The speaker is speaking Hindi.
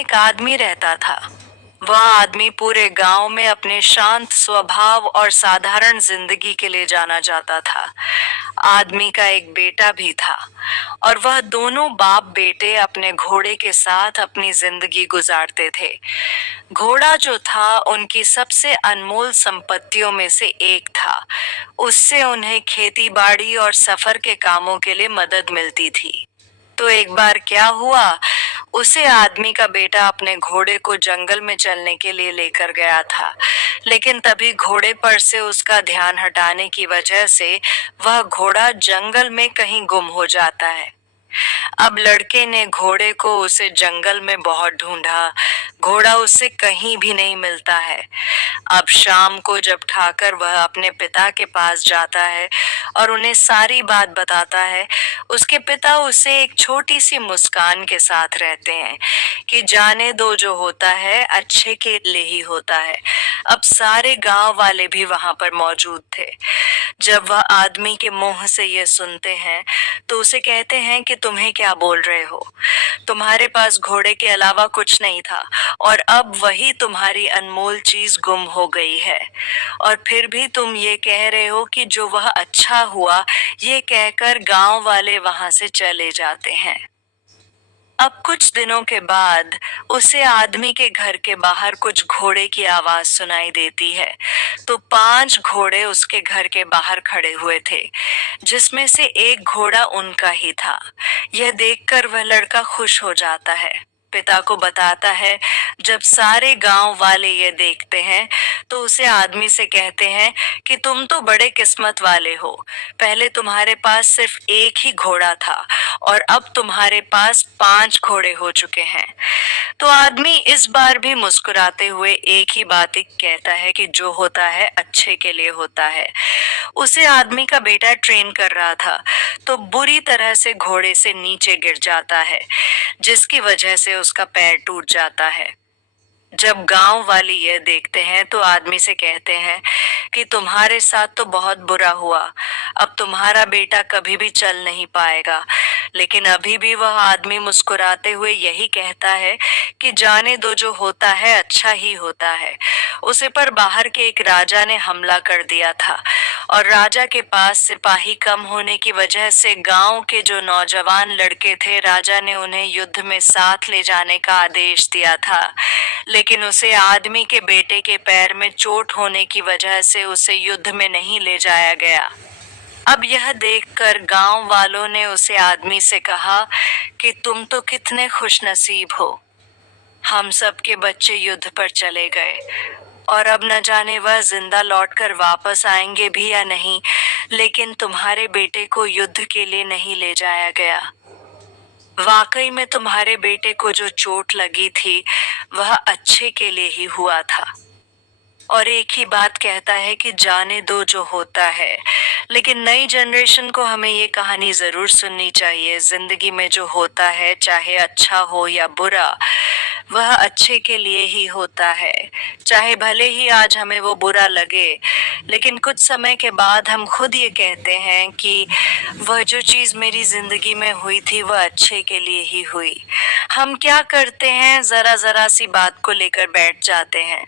एक आदमी रहता था। वह आदमी पूरे गांव में अपने शांत स्वभाव और साधारण जिंदगी के लिए जाना जाता था। आदमी का एक बेटा भी था और वह दोनों बाप बेटे अपने घोड़े के साथ अपनी जिंदगी गुजारते थे। घोड़ा जो था उनकी सबसे अनमोल संपत्तियों में से एक था। उससे उन्हें खेती बाड़ी और सफर के कामों के लिए मदद मिलती थी। तो एक बार क्या हुआ, उसे आदमी का बेटा अपने घोड़े को जंगल में चलने के लिए लेकर गया था, लेकिन तभी घोड़े पर से उसका ध्यान हटाने की वजह से वह घोड़ा जंगल में कहीं गुम हो जाता है। अब लड़के ने घोड़े को उसे जंगल में बहुत ढूंढा, घोड़ा उससे कहीं भी नहीं मिलता है। अब शाम को जब ठाकर वह अपने पिता के पास जाता है और उन्हें सारी बात बताता है, उसके पिता उसे एक छोटी सी मुस्कान के साथ रहते हैं कि जाने दो, जो होता है अच्छे के लिए ही होता है। अब सारे गांव वाले भी वहां पर मौजूद थे। जब वह आदमी के मुंह से ये सुनते हैं तो उसे कहते हैं कि तुम्हें क्या बोल रहे हो, तुम्हारे पास घोड़े के अलावा कुछ नहीं था और अब वही तुम्हारी अनमोल चीज गुम हो गई है, और फिर भी तुम ये कह रहे हो कि जो वह अच्छा हुआ, ये कहकर गांव वाले वहां से चले जाते हैं। अब कुछ दिनों के बाद उसे आदमी के घर के बाहर कुछ घोड़े की आवाज सुनाई देती है। तो 5 घोड़े उसके घर के बाहर खड़े हुए थे, जिसमें से एक घोड़ा उनका ही था। यह देखकर वह लड़का खुश हो जाता है, पिता को बताता है। जब सारे गांव वाले ये देखते हैं तो उसे आदमी से कहते हैं कि तुम तो बड़े किस्मत वाले हो, पहले तुम्हारे पास सिर्फ एक ही घोड़ा था और अब तुम्हारे पास 5 घोड़े हो चुके हैं। तो आदमी इस बार भी मुस्कुराते हुए एक ही बात कहता है कि जो होता है अच्छे के लिए होता है। उसे आदमी का बेटा ट्रेन कर रहा था तो बुरी तरह से घोड़े से नीचे गिर जाता है, जिसकी वजह से उसका पैर टूट जाता है। जब गांव वाले यह देखते हैं तो आदमी से कहते हैं कि तुम्हारे साथ तो बहुत बुरा हुआ, अब तुम्हारा बेटा कभी भी चल नहीं पाएगा। लेकिन अभी भी वह आदमी मुस्कुराते हुए यही कहता है कि जाने दो, जो होता है अच्छा ही होता है। उसे पर बाहर के एक राजा ने हमला कर दिया था और राजा के पास सिपाही कम होने की वजह से गांव के जो नौजवान लड़के थे, राजा ने उन्हें युद्ध में साथ ले जाने का आदेश दिया था। लेकिन उसे आदमी के बेटे के पैर में चोट होने की वजह से उसे युद्ध में नहीं ले जाया गया। अब यह देखकर गांव वालों ने उसे आदमी से कहा कि तुम तो कितने खुशनसीब हो, हम सब के बच्चे युद्ध पर चले गए और अब न जाने वह जिंदा लौटकर वापस आएंगे भी या नहीं, लेकिन तुम्हारे बेटे को युद्ध के लिए नहीं ले जाया गया। वाकई में तुम्हारे बेटे को जो चोट लगी थी वह अच्छे के लिए ही हुआ था। और एक ही बात कहता है कि जाने दो, जो होता है। लेकिन नई जनरेशन को हमें ये कहानी जरूर सुननी चाहिए। जिंदगी में जो होता है, चाहे अच्छा हो या बुरा, वह अच्छे के लिए ही होता है। चाहे भले ही आज हमें वो बुरा लगे, लेकिन कुछ समय के बाद हम खुद ये कहते हैं कि वह जो चीज मेरी जिंदगी में हुई थी वह अच्छे के लिए ही हुई। हम क्या करते हैं, जरा जरा सी बात को लेकर बैठ जाते हैं।